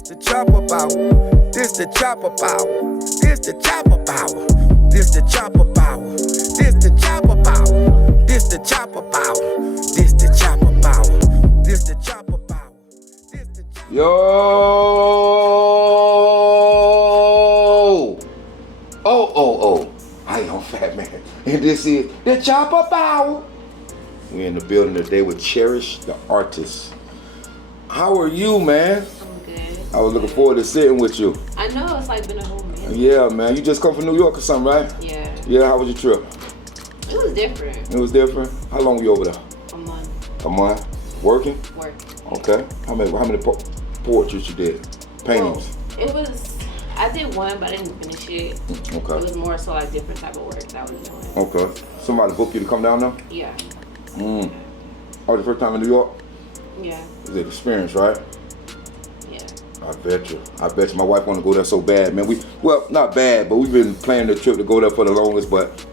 This the chopper power. This the chopper power. This the chopper power. This the chopper power. This the chopper power. This the chopper power. This the chopper power. This the chopper power. This the chopper. Yo! Oh. I am Fat Man. And this is the chopper power. We're in the building today with Cherish, the artist. How are you, man? I'm good. I was looking forward to sitting with you. I know, it's like been a whole minute. Yeah, man. You just come from New York or something, right? Yeah. Yeah, how was your trip? It was different. It was different? How long were you over there? A month. A month? Working? Okay. How many portraits you did? Paintings? Well, it was, I did one, but I didn't finish it. Okay. It was more so like different type of work that I was doing. Okay. Somebody booked you to come down there? Yeah. Oh, the first time in New York? Yeah. It was an experience, right? Yeah. I bet you. My wife want to go there so bad, man. Well, not bad, but we've been planning the trip to go there for the longest, but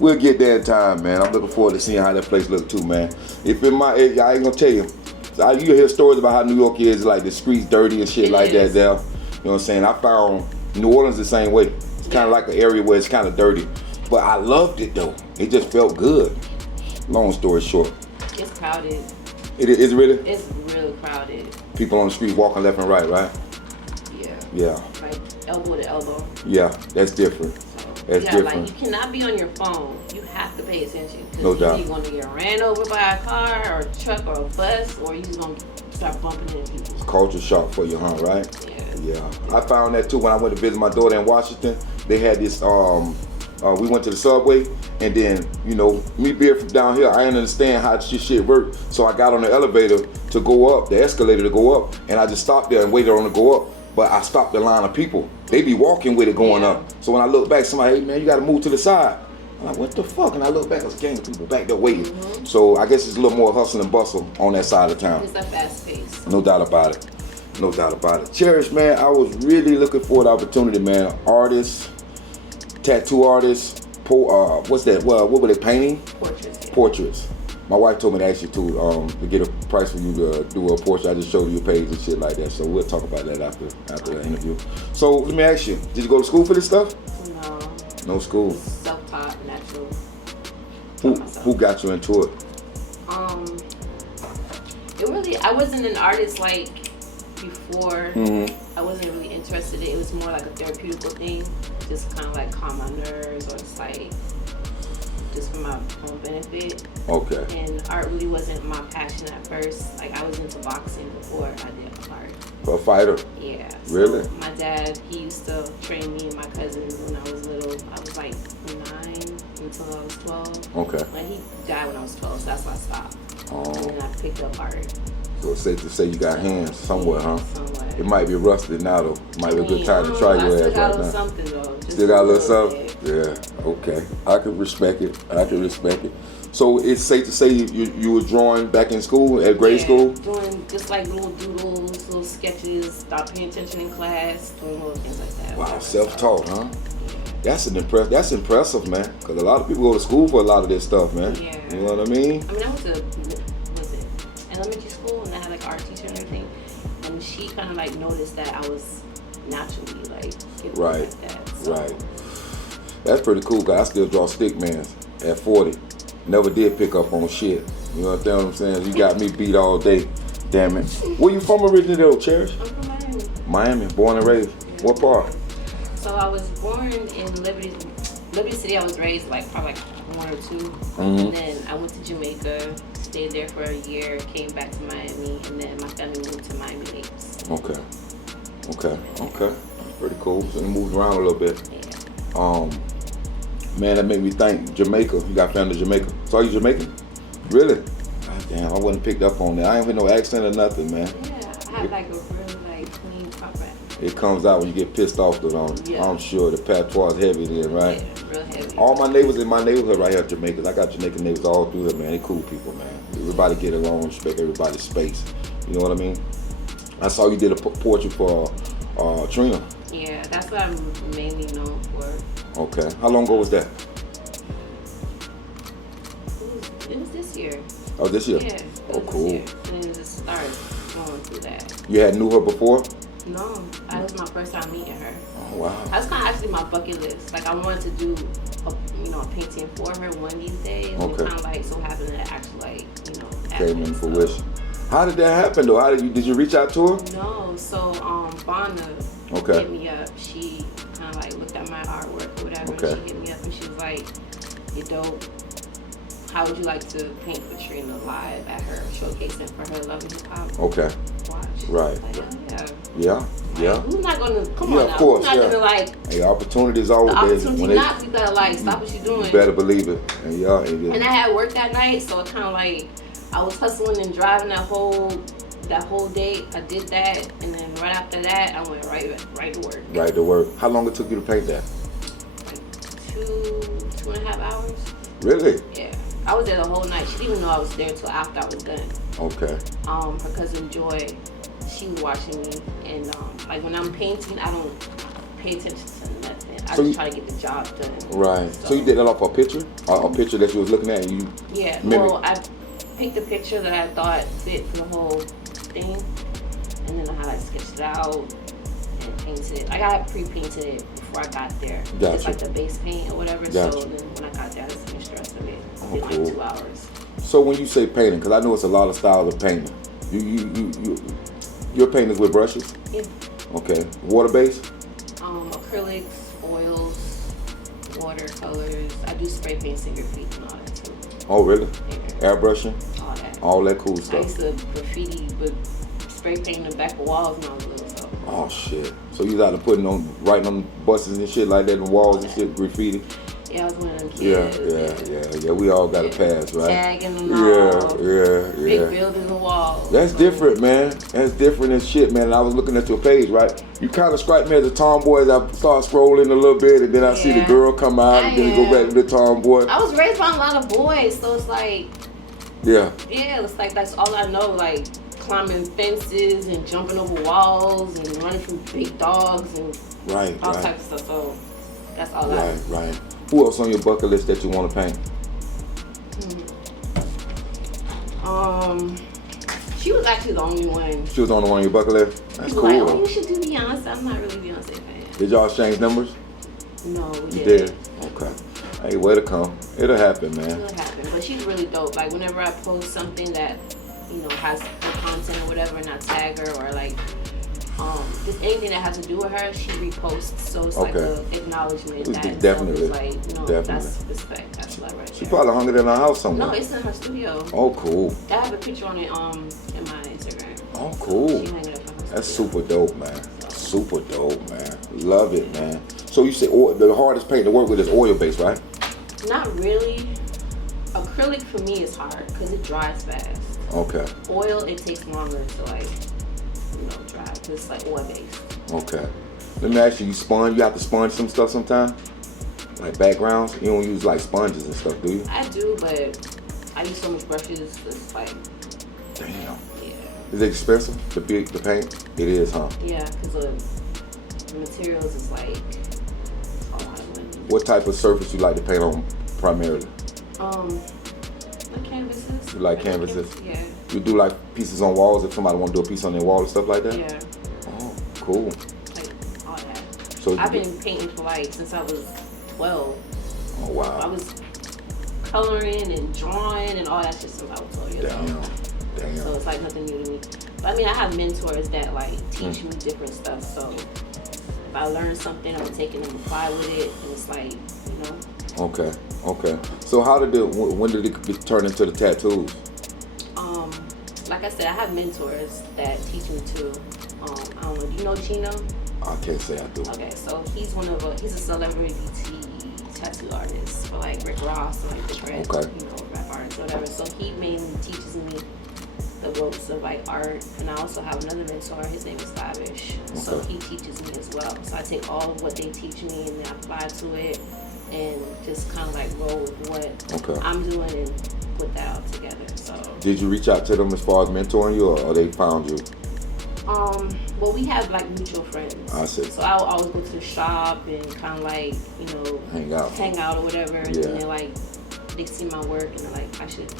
we'll get there in time, man. I'm looking forward to seeing how that place looks too, man. If in my area, I ain't gonna tell you. You hear stories about how New York is, like the streets dirty and shit like that there. You know what I'm saying? I found New Orleans the same way. It's kind of like an area where it's kind of dirty. But I loved it though. It just felt good. Long story short. It's crowded. It is really? It's really crowded. People on the street walking left and right, right? Yeah. Like elbow to elbow. Yeah, that's different. That's different. Like you cannot be on your phone. You have to pay attention. No doubt. You're going to get ran over by a car or a truck or a bus, or you're just going to start bumping into people. It's culture shock for you, huh? Right? Yeah. I found that too when I went to visit my daughter in Washington. They had this. We went to the subway, and then me being from down here, I didn't understand how this shit worked. So I got on the elevator to go up, the escalator to go up, and I just stopped there and waited on it to go up. But I stopped the line of people. They be walking with it going up. So when I look back, somebody, hey man, you gotta move to the side. I'm like, what the fuck? And I look back, there's a gang of people back there waiting. So I guess it's a little more hustle and bustle on that side of town. It's a fast pace. No doubt about it. No doubt about it. Cherish, man, I was really looking for the opportunity, man. Artist, tattoo artist, what's that? What were they painting? Portraits. Yeah. Portraits. My wife told me to ask you to get a price for you to do a portrait. I just showed you a page and shit like that. So we'll talk about that after the interview. So let me ask you, did you go to school for this stuff? No. No school. Self-taught, natural. Who got you into it? I wasn't an artist like before. Mm-hmm. I wasn't really interested in it. It was more like a therapeutic thing. Just kind of like calm my nerves, or it's like just for my own benefit. Okay. And art really wasn't my passion at first. Like I was into boxing before I did art. A fighter? Yeah. Really? So my dad, he used to train me and my cousins when I was little. I was like 9 until I was 12. Okay. Like he died when I was 12, so that's why I stopped. Oh. And then I picked up art. So it's safe to say you got hands somewhere, huh? Somewhere. It might be rusted now though. It might be a good time to try your ass right now. I still got a little something though. Still got a little something? Yeah, okay. I can respect it. So it's safe to say you were drawing back in school, at grade school? Doing just like little doodles, little sketches, stop paying attention in class, doing little things like that. Wow, self-taught, huh? That's impressive, man. Because a lot of people go to school for a lot of this stuff, man. Yeah. You know what I mean? I went to elementary school, and I had like art teacher and everything. And she kind of like noticed that I was naturally like gifted Right. like that. So. Right. That's pretty cool, because I still draw stick mans at 40. Never did pick up on shit. You know what I'm saying? You got me beat all day. Damn it. Where you from originally though, Cherish? I'm from Miami. Miami, born and raised. Yeah. What part? So I was born in Liberty City. I was raised like probably like 1 or 2. Mm-hmm. And then I went to Jamaica, stayed there for a year, came back to Miami, and then my family moved to Miami Lakes. Okay. Pretty cool. So you moved around a little bit. Yeah. Man, that made me think Jamaica. You got family in Jamaica. So are you Jamaican? Really? God damn, I wasn't picked up on that. I ain't with no accent or nothing, man. Yeah, I have like a really like clean papa. It comes out when you get pissed off, though, don't it? Yeah. I'm sure the patois is heavy then, right? Yeah, real heavy. All my neighbors in my neighborhood right here are Jamaicans. I got Jamaican neighbors all through here, man. They cool people, man. Everybody get along, respect everybody's space. You know what I mean? I saw you did a portrait for Trina. Yeah, that's what I'm mainly known for. Okay. How long ago was that? It was this year. Oh, this year? Yeah. Oh, cool. And then just started going through that. You had knew her before? No, that was my first time meeting her. Oh wow. That's kind of actually my bucket list. Like I wanted to do a painting for her one of these days. And Okay. it kind of like so happened that it actually like Came in happened. fruition. How did that happen though? Did you reach out to her? No, so Bonda Okay. hit me up. She kind of like looked at my artwork or whatever. Okay. And she hit me up and she was like, "You're dope. How would you like to paint for Trina live at her showcasing for her Love and Hip Hop Okay. watch?" Right. Like, yeah. Yeah. Yeah. Like, who's not gonna come Yeah, on of now? course, Who's not yeah. gonna like Hey, opportunities always the there. opportunity not? You gotta like stop what you're doing. You better believe it. And yeah, And I had work that night, so it kind of like I was hustling and driving that whole day. I did that, and then right after that, I went right to work. Right to work. How long it took you to paint that? Like 2.5 hours. Really? Yeah, I was there the whole night. She didn't even know I was there until after I was done. Okay. Her cousin Joy, she was watching me, and like when I'm painting, I don't pay attention to nothing. I So just try to get the job done. Right. So you did that off a picture? A picture that you was looking at, and you Yeah. mimic. Well, I picked a picture that I thought fit for the whole thing, and then I had like sketched it out and painted it. Like I had pre-painted it before I got there. Gotcha. Just like the base paint or whatever. Gotcha. So then when I got there, I just finished the rest of it Oh, in cool. like 2 hours. So when you say painting, because I know it's a lot of styles of painting, your paintings with brushes? Yeah. Okay. Water based? Acrylics, oils, watercolors. I do spray paints and graffiti and all that too. Oh really? Yeah. Airbrushing? All that. All that cool I stuff. used to graffiti with spray painting the back of walls when I was little. So. Oh shit. So you got to writing on buses and shit like that on walls and shit, graffiti? Yeah, I was one of them Yeah, kids. yeah. We all got a pass, right? Tagging them Yeah. all. Yeah. Big buildings and walls. That's different, man. That's different as shit, man. And I was looking at your page, right? You kind of strike me as a tomboy as I start scrolling a little bit, and then I see the Yeah. girl come out, and then it go back to the tomboy. I was raised by a lot of boys, so it's like, Yeah. it's like that's all I know, like climbing fences and jumping over walls and running from big dogs and Right, all right. types of stuff. So that's all Right. Who else on your bucket list that you want to paint? She was actually the only one. She was on the one on your bucket list? That's People cool, like, oh, though. you should do Beyonce. I'm not really Beyonce fan. Did y'all exchange numbers? No, we You didn't. did? Okay. Hey, way to come. It'll happen, man. It'll happen, but she's really dope. Like whenever I post something that has her content or whatever, and I tag her or like just anything that has to do with her, she reposts. So it's like Okay. a acknowledgement It- that definitely. it's like Definitely. that's respect. That's love right She there. probably hung it in her house somewhere. No, it's in her studio. Oh, cool. I have a picture on it in my Instagram. Oh, cool. She hung it up in her That's studio. super dope, man. Super dope, man. Love it, man. So you say the hardest paint to work with is oil based, right? Not really. Acrylic for me is hard because it dries fast. Okay. Oil, it takes longer to dry because it's like oil based. Okay. Let me ask you, you have to sponge some stuff sometimes? Like backgrounds? You don't use like sponges and stuff, do you? I do, but I use so much brushes. It's like, Damn. yeah. Is it expensive, the paint? It is, huh? Yeah, because the materials is like, it's a lot of money. What type of surface you like to paint on primarily? Like canvases. You like canvases? Yeah. You do like pieces on walls if somebody want to do a piece on their wall and stuff like that? Yeah. Oh, cool. Like all that. So I've been painting for like since I was 12. Oh, I wow. was coloring and drawing and all that shit since I was 12 years old. Damn. So it's like nothing new to me. But I mean, I have mentors that like teach me different stuff. So if I learn something, I'm taking them and apply with it. And it's like, Okay. So when did it turn into the tattoos? Like I said, I have mentors that teach me too. I don't know. Do you know Gino? I can't say I do. Okay, so he's he's a celebrity tattoo artist for like Rick Ross and like different, Okay. rap artists or whatever. So he mainly teaches me the ropes of like art, and I also have another mentor. His name is Lavish. So Okay. he teaches me as well. So I take all of what they teach me and then I apply to it, and just kind of like roll with what I'm doing and put that all together. So. Did you reach out to them as far as mentoring you, or they found you? Well, we have like mutual friends. I see. So I'll always go to the shop and kind of like, Hang out or whatever. And Yeah. then they're like, they see my work and they're like, I should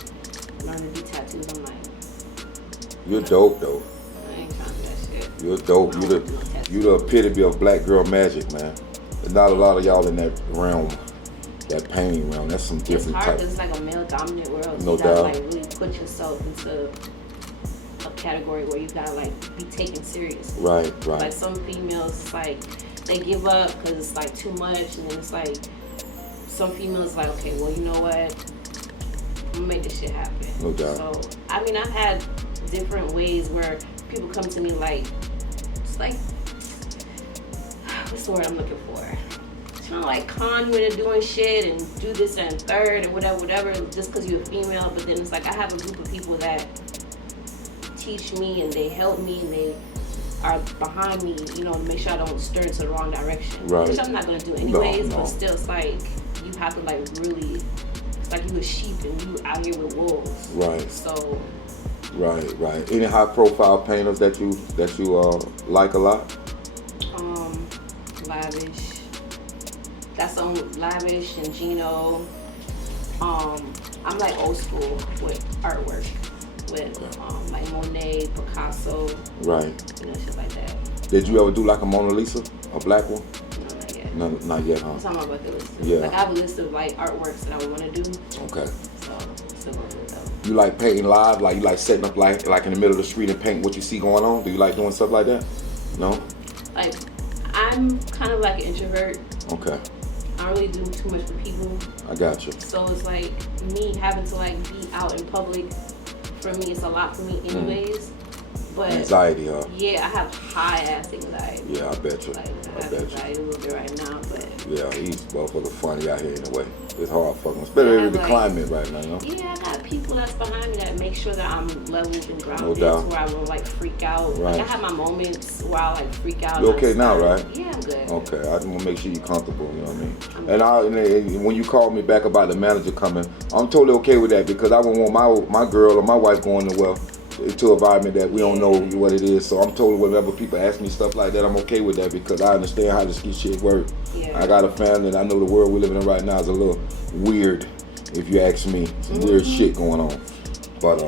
learn to do tattoos. I'm like, You're dope though. I ain't trying to do that shit. You're dope. You the epitome of black girl magic, man. There's not a lot of y'all in that realm, that painting realm. That's some different it's hard type. because it's like a male dominant world. So No you gotta doubt. like really put yourself into a category where you gotta like be taken seriously. Right. Like some females, it's like they give up because it's like too much, and then it's like some females like, okay, well, you know what, I'm gonna make this shit happen. No doubt. So I mean, I've had different ways where people come to me like, it's like, what's the word I'm looking for? Trying to like con you into doing shit and do this and third and whatever, just because you're a female. But then it's like I have a group of people that teach me and they help me and they are behind me, you know, to make sure I don't stir into the wrong direction. Right. Which I'm not gonna do anyways, No. but still it's like you have to like really, it's like you a sheep and you out here with wolves. Right. So Right. Any high profile painters that you like a lot? Lavish. That's on Lavish and Gino. I'm like old school with artwork. With like Monet, Picasso, Right. you know, shit like that. Did you ever do like a Mona Lisa, a black one? No, not yet. No, not yet, huh? I'm talking about the list. Yeah. Like I have a list of like artworks that I want to do. Okay. So still gonna do it though. You like painting live? Like you like setting up like in the middle of the street and paint what you see going on? Do you like doing stuff like that? No? Like I'm kind of like an introvert. Okay. I don't really do too much with people. I got you. So it's like me having to like be out in public. For me, it's a lot for me anyways. But Anxiety, huh? yeah, I have high ass anxiety. Yeah, I bet you. Like, I I have bet you. anxiety a little bit right now, but Yeah, he's motherfucking funny out here in a way. It's hard fucking, especially with the like, climate right now, you know? yeah, I got people that's behind me that make sure that I'm leveled and grounded, No doubt. to where I won't like freak out. Right. Like I have my moments where I like freak out. You and okay I now, start- right? Yeah, I'm good. Okay, I just want to make sure you're comfortable, you know what I mean? I'm And when you called me back about the manager coming, I'm totally okay with that because I wouldn't want my girl or my wife going into an environment that we don't know what it is. So I'm totally, whenever people ask me stuff like that, I'm okay with that because I understand how this shit works. Yeah. I got a family and I know the world we're living in right now is a little weird, if you ask me. Some weird shit going on. But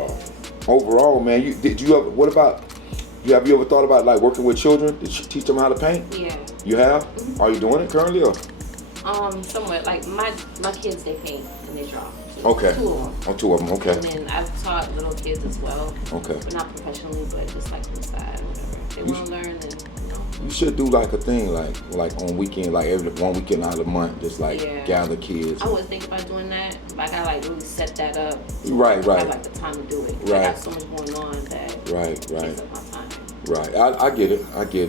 overall, man, have you ever thought about like working with children to teach them how to paint? Yeah. You have? Are you doing it currently or? Somewhat. Like my kids, they paint and they draw. Okay. 2 of them. Oh, 2 of them, okay. And then I've taught little kids as well. Okay. But not professionally, but just like on the side or whatever. If they want to learn, then you know. You should do like a thing like on weekend, like every one weekend out of the month, just like Yeah. gather kids. I was thinking about doing that, but I gotta like really set that up. Right. I have like the time to do it. I Right. got so much going on that Right. takes up my time. Right. I get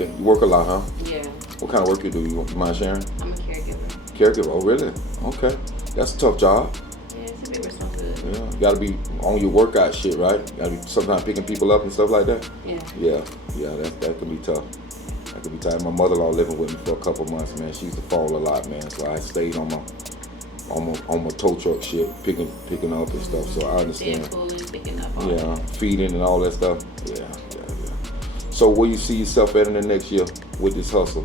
it. You work a lot, huh? Yeah, What kind of work you do? You mind sharing? I'm a caregiver. Caregiver. Oh, really? Okay. That's a tough job. Yeah, it's a big responsibility. Yeah. You gotta be on your workout shit, right? You gotta be sometimes picking people up and stuff like that. Yeah. Yeah. That could be tough. That could be tough. My mother-in-law living with me for a couple months, man. She used to fall a lot, man. So I stayed on my tow truck shit, picking up and stuff. So I understand. Pulling, picking up. All Yeah, that. feeding and all that stuff. Yeah. So where you see yourself at in the next year with this hustle?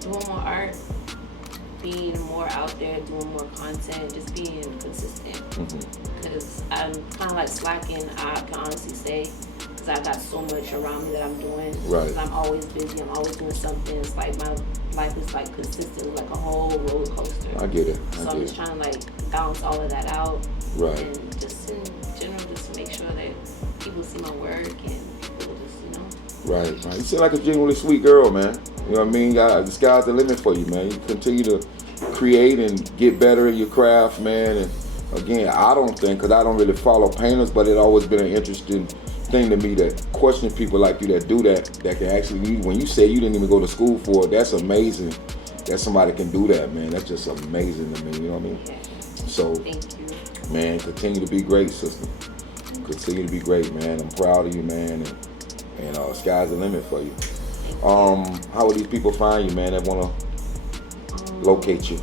Doing more art, being more out there, doing more content, just being consistent. Because I'm kind of like slacking, I can honestly say. Because I got so much around me that I'm doing. Right. I'm always busy. I'm always doing something. It's like my life is like consistently like a whole roller coaster. I get it. So I'm just trying to like balance all of that out. Right. And just in general, just to make sure that people see my work and people just, you know. Right. You seem like a genuinely sweet girl, man. You know what I mean? The sky's the limit for you, man. You continue to create and get better in your craft, man. And again, I don't think, because I don't really follow painters, but it's always been an interesting thing to me that question people like you that do that can actually, when you say you didn't even go to school for it, that's amazing that somebody can do that, man. That's just amazing to me, you know what I mean? Yeah. So, Thank you. man, continue to be great, sister. Continue to be great, man. I'm proud of you, man. And sky's the limit for you. How will these people find you, man, that want to locate you?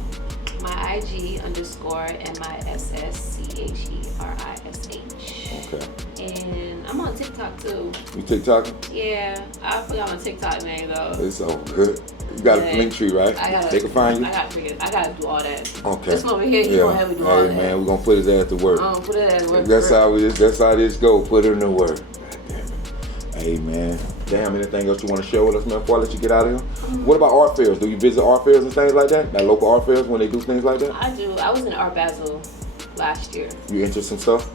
My IG _MISSCHERISH. Okay. And I'm on TikTok too. You TikToking? Yeah, I forgot my TikTok name though. It's all good. You got a link tree, right? They can find you? I gotta do all that. Okay. This one over here, you gonna have me do all that. Hey, man, we're going to put his ass to work. Put it at work. That's how this go. Put it in the work. God damn it. Hey, man. Damn, anything else you want to share with us, man, before I let you get out of here? What about art fairs? Do you visit art fairs and things like that? Like local art fairs when they do things like that? I do. I was in Art Basel last year. You interested in stuff?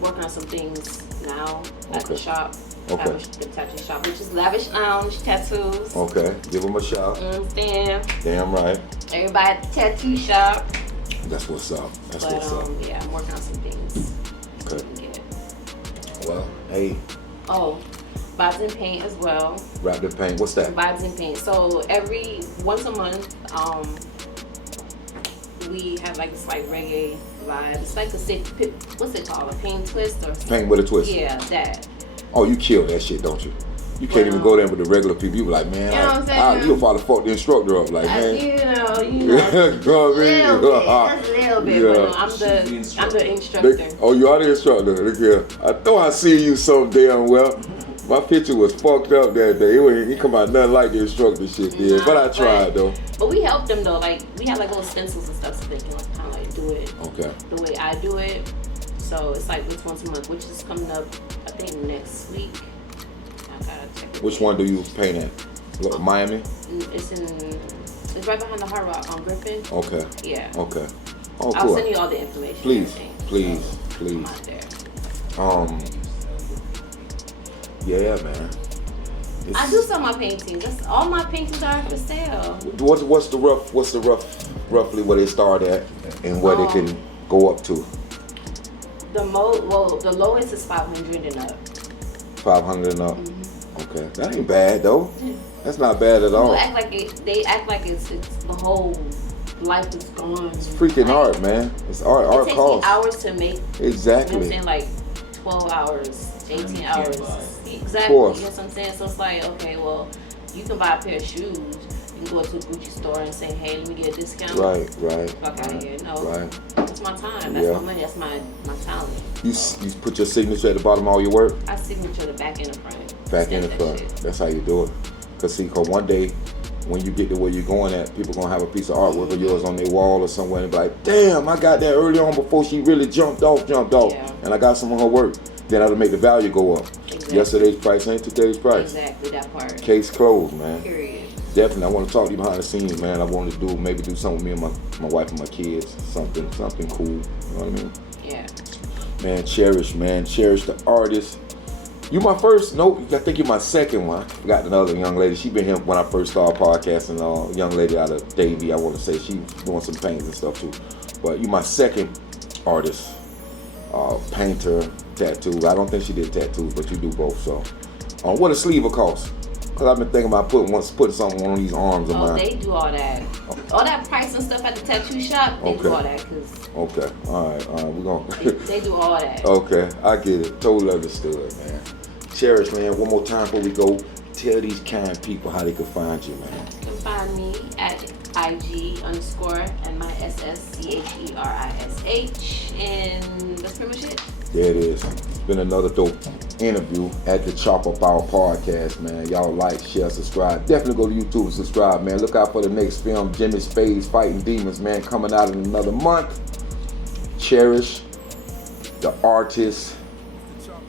Working on some things now at the Okay. shop. Okay. Lavish the tattoo shop, which is Lavish Lounge Tattoos. Okay, give them a shout. Understand? Damn right. Everybody at the tattoo shop. That's what's up. That's But what's up. yeah, I'm working on some things. Okay. So we can get it. Well, hey, Oh, Vibes and Paint as well. wrap the paint. What's that? Vibes and Paint. So once a month, we have like this like reggae vibe. It's like what's it called? A paint twist or something? Paint with a twist. Yeah, that. Oh, you kill that shit, don't you? You can't even go there with the regular people. You be like, man, You know what I'm saying? you'll probably fuck the instructor up. Like, man. You know, Go just on, a little man. bit, just a little bit. Yeah. But no, I'm the instructor. Oh, you are the instructor. Look here. I thought I see you so damn well. My picture was fucked up that day. He come out nothing like the instructor shit did. Nah, but I tried though. But we helped them though. Like we had like little stencils and stuff so they can like kind of like do it Okay. the way I do it. So it's like it's once a month, which is coming up I think next week. I gotta check it. Which one do you paint at? Look, Miami? It's right behind the Hard Rock on Griffin. Okay. Yeah. Okay. Oh, cool. I'll send you all the information. Please, and please, everything. please. I'm out there. Yeah, man. I do sell my paintings. All my paintings are for sale. What's the roughly where they start at and where they can go up to? The lowest is 500 and up. 500 and up. Okay, that ain't bad though. That's not bad at all. They act like it's the whole life is gone. It's freaking art, man. It's art. Art It takes costs. me hours to make. Exactly. You know what I'm saying? Like 12 hours, 18 hours. Exactly. Of You know course. what I'm saying? So it's like, okay, well, you can buy a pair of shoes. You can go to a Gucci store and say, hey, let me get a discount. Right. Fuck out of here. No. Right. That's my time. That's Yeah. my money. That's my talent. You put your signature at the bottom of all your work? I signature the back and the front. Back in the Stamp that front. shit. That's how you do it. Cause one day, when you get to where you're going at, people gonna have a piece of artwork of yours on their wall or somewhere and be like, damn, I got that early on before she really jumped off, Yeah. and I got some of her work. Then that'll make the value go up. Exactly. Yesterday's price ain't today's price. Exactly, that part. Case closed, man. Period. Definitely, I want to talk to you behind the scenes, man. I want to do something with me and my wife and my kids, something cool. You know what I mean? Yeah. Man, Cherish the artist. You my first? No, I think you're my second one. I forgot another young lady. She been here when I first started podcasting. A young lady out of Davie, I want to say. She doing some paintings and stuff too. But you my second artist, painter, tattoo. I don't think she did tattoos, but you do both. So, what a sleeve will cost? Cause I've been thinking about putting something on these arms of mine. They do all that. All that price and stuff at the tattoo shop, they do all that. Okay, all right, we're gonna. They do all that. Okay, I get it. Totally understood, man. Cherish, man, one more time before we go, tell these kind people how they can find you, man. You can find me at IG _ and my SSCHERISH, and that's pretty much it. There it is. It's been another dope interview at the Chop Up Our podcast, man. Y'all like, share, subscribe. Definitely go to YouTube and subscribe, man. Look out for the next film, Jimmy Spade's Fighting Demons, man, coming out in another month. Cherish, the artist,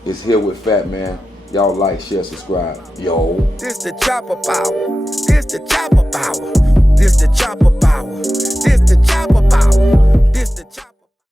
is here with Fat Man. Y'all like, share, subscribe. Yo. This the chopper power. This the chopper power. This the chopper power. This the chopper power. This the chopper.